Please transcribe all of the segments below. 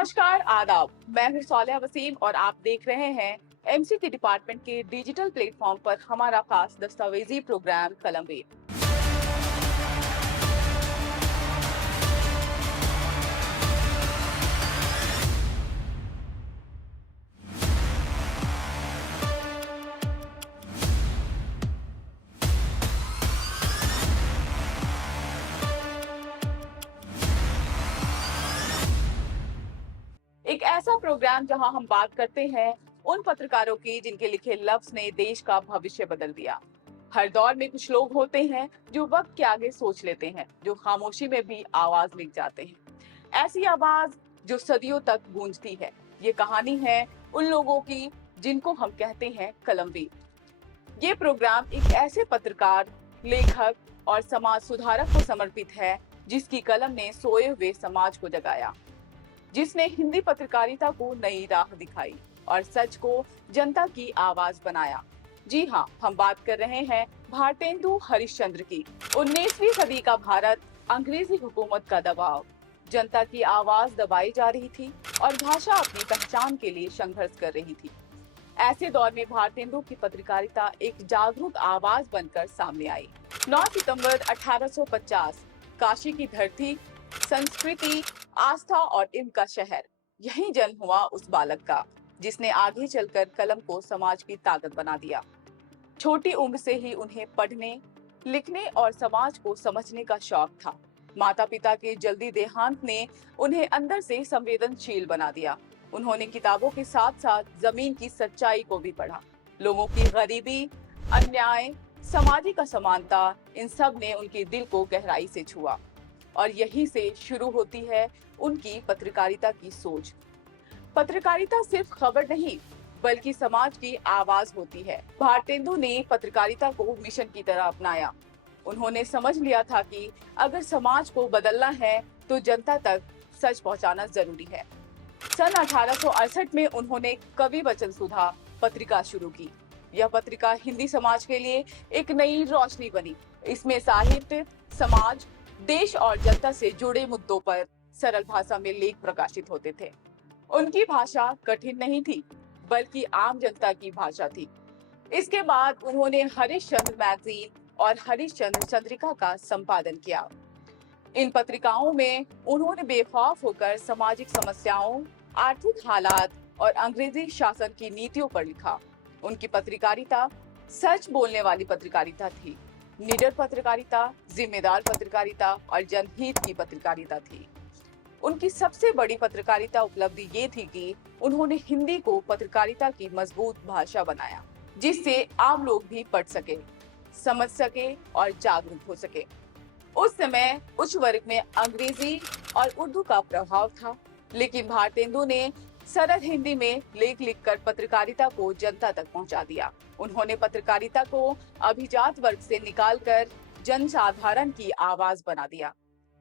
नमस्कार, आदाब। मैं हूं सालिया वसीम और आप देख रहे हैं एमसीटी डिपार्टमेंट के डिजिटल प्लेटफॉर्म पर हमारा खास दस्तावेजी प्रोग्राम कलमवीर। एक ऐसा प्रोग्राम जहां हम बात करते हैं उन पत्रकारों की जिनके लिखे लफ्ज ने देश का भविष्य बदल दिया। हर दौर में कुछ लोग होते हैं जो वक्त के आगे सोच लेते हैं, जो खामोशी में भी आवाज लिख जाते हैं। ऐसी आवाज जो सदियों तक गूंजती है। ये कहानी है उन लोगों की जिनको हम कहते हैं कलमवीर। ये प्रोग्राम एक ऐसे पत्रकार, लेखक और समाज सुधारक को समर्पित है जिसकी कलम ने सोए हुए समाज को जगाया, जिसने हिंदी पत्रकारिता को नई राह दिखाई और सच को जनता की आवाज बनाया। जी हाँ, हम बात कर रहे हैं भारतेंदु हरिश्चंद्र की। 19वीं सदी का भारत, अंग्रेजी हुकूमत का दबाव, जनता की आवाज दबाई जा रही थी और भाषा अपनी पहचान के लिए संघर्ष कर रही थी। ऐसे दौर में भारतेंदु की पत्रकारिता एक जागरूक आवाज बनकर सामने आई। 9 सितंबर 1850, काशी की धरती, संस्कृति, आस्था और इल्म का शहर। यही जन्म हुआ उस बालक का जिसने आगे चलकर कलम को समाज की ताकत बना दिया। छोटी उम्र से ही उन्हें पढ़ने, लिखने और समाज को समझने का शौक था। माता पिता के जल्दी देहांत ने उन्हें अंदर से संवेदनशील बना दिया। उन्होंने किताबों के साथ साथ जमीन की सच्चाई को भी पढ़ा। लोगों की गरीबी, अन्याय, सामाजिक असमानता, इन सब ने उनके दिल को गहराई से छुआ और यही से शुरू होती है उनकी पत्रकारिता की सोच। पत्रकारिता सिर्फ खबर नहीं बल्कि समाज की आवाज होती है। भारतेंदु ने पत्रकारिता को मिशन की तरह अपनाया। उन्होंने समझ लिया था कि अगर समाज को बदलना है तो जनता तक सच पहुंचाना जरूरी है। सन 1868 में उन्होंने कवि वचन सुधा पत्रिका शुरू की। यह पत्रिका हिंदी समाज के लिए एक नई रोशनी बनी। इसमें साहित्य, समाज, देश और जनता से जुड़े मुद्दों पर सरल भाषा में लेख प्रकाशित होते थे। उनकी भाषा कठिन नहीं थी बल्कि आम जनता की भाषा थी। इसके बाद उन्होंने हरिश्चंद्र मैगजीन और हरिश्चंद्र चंद्रिका का संपादन किया। इन पत्रिकाओं में उन्होंने बेखौफ होकर सामाजिक समस्याओं, आर्थिक हालात और अंग्रेजी शासन की नीतियों पर लिखा। उनकी पत्रकारिता सच बोलने वाली पत्रकारिता थी, निडर पत्रकारिता, जिम्मेदार पत्रकारिता और जनहित की पत्रकारिता थी। उनकी सबसे बड़ी पत्रकारिता उपलब्धि ये थी कि उन्होंने हिंदी को पत्रकारिता की मजबूत भाषा बनाया, जिससे आम लोग भी पढ़ सके, समझ सके और जागरूक हो सके। उस समय उच्च वर्ग में अंग्रेजी और उर्दू का प्रभाव था, लेकिन भारतेंदु ने सरल हिंदी में लेख लिखकर पत्रकारिता को जनता तक पहुंचा दिया। उन्होंने पत्रकारिता को अभिजात वर्ग से निकालकर जनसाधारण की आवाज बना दिया।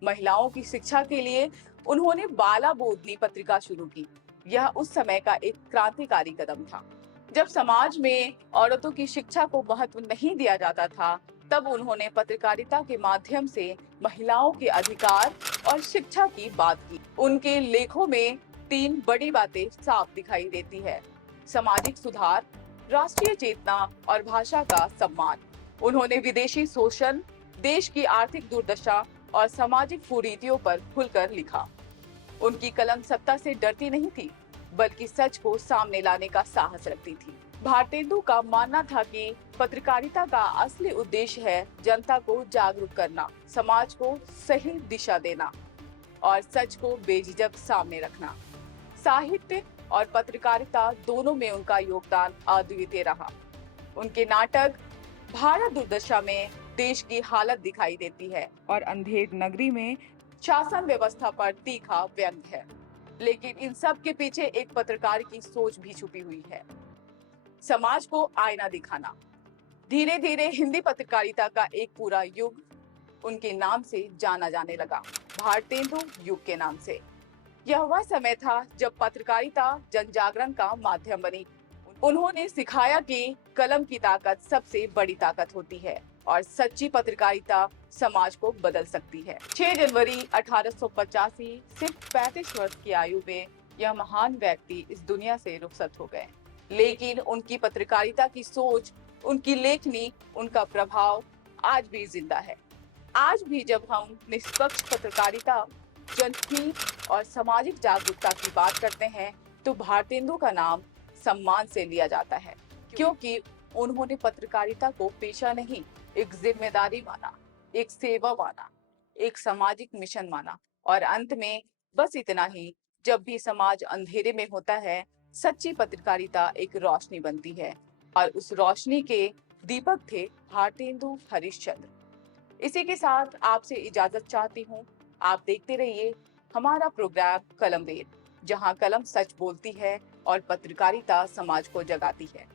महिलाओं की शिक्षा के लिए उन्होंने बाला बोधनी पत्रिका शुरू की। यह उस समय का एक क्रांतिकारी कदम था। जब समाज में औरतों की शिक्षा को महत्व नहीं दिया जाता था, तब उन्होंने पत्रकारिता के माध्यम से महिलाओं के अधिकार और शिक्षा की बात की। उनके लेखों में 3 बड़ी बातें साफ दिखाई देती है: सामाजिक सुधार, राष्ट्रीय चेतना और भाषा का सम्मान। उन्होंने विदेशी शोषण, देश की आर्थिक दुर्दशा और सामाजिक कुरीतियों पर खुलकर लिखा। उनकी कलम सत्ता से डरती नहीं थी बल्कि सच को सामने लाने का साहस रखती थी। भारतेंदु का मानना था कि पत्रकारिता का असली उद्देश्य है जनता को जागरूक करना, समाज को सही दिशा देना और सच को बेझिझक सामने रखना। साहित्य और पत्रकारिता दोनों में उनका योगदान अद्वितीय रहा। उनके नाटक भारत दुर्दशा में देश की हालत दिखाई देती है और अंधेर नगरी में शासन व्यवस्था पर तीखा व्यंग है, लेकिन इन सब के पीछे एक पत्रकार की सोच भी छुपी हुई है: समाज को आईना दिखाना। धीरे धीरे हिंदी पत्रकारिता का एक पूरा युग उनके नाम से जाना जाने लगा, भारतेंदु युग के नाम से। यह वह समय था जब पत्रकारिता जन जागरण का माध्यम बनी। उन्होंने सिखाया कि कलम की ताकत सबसे बड़ी ताकत होती है और सच्ची पत्रकारिता समाज को बदल सकती है। 6 जनवरी 1885 सिर्फ 35 वर्ष की आयु में यह महान व्यक्ति इस दुनिया से रुखसत हो गए, लेकिन उनकी पत्रकारिता की सोच, उनकी लेखनी, उनका प्रभाव आज भी जिंदा है। आज भी जब हम निष्पक्ष पत्रकारिता, जनहित और सामाजिक जागरूकता की बात करते हैं, तो भारतेंदु का नाम सम्मान से लिया जाता है, क्योंकि उन्होंने पत्रकारिता को पेशा नहीं, एक जिम्मेदारी माना, एक सेवा माना, एक सामाजिक मिशन माना। और अंत में बस इतना ही, जब भी समाज अंधेरे में होता है, सच्ची पत्रकारिता एक रोशनी बनती है, और उस रोशनी के दीपक थे भारतेंदु हरिश्चंद्र। इसी के साथ आपसे इजाजत चाहती हूँ। आप देखते रहिए हमारा प्रोग्राम कलमवेद, जहाँ कलम सच बोलती है और पत्रकारिता समाज को जगाती है।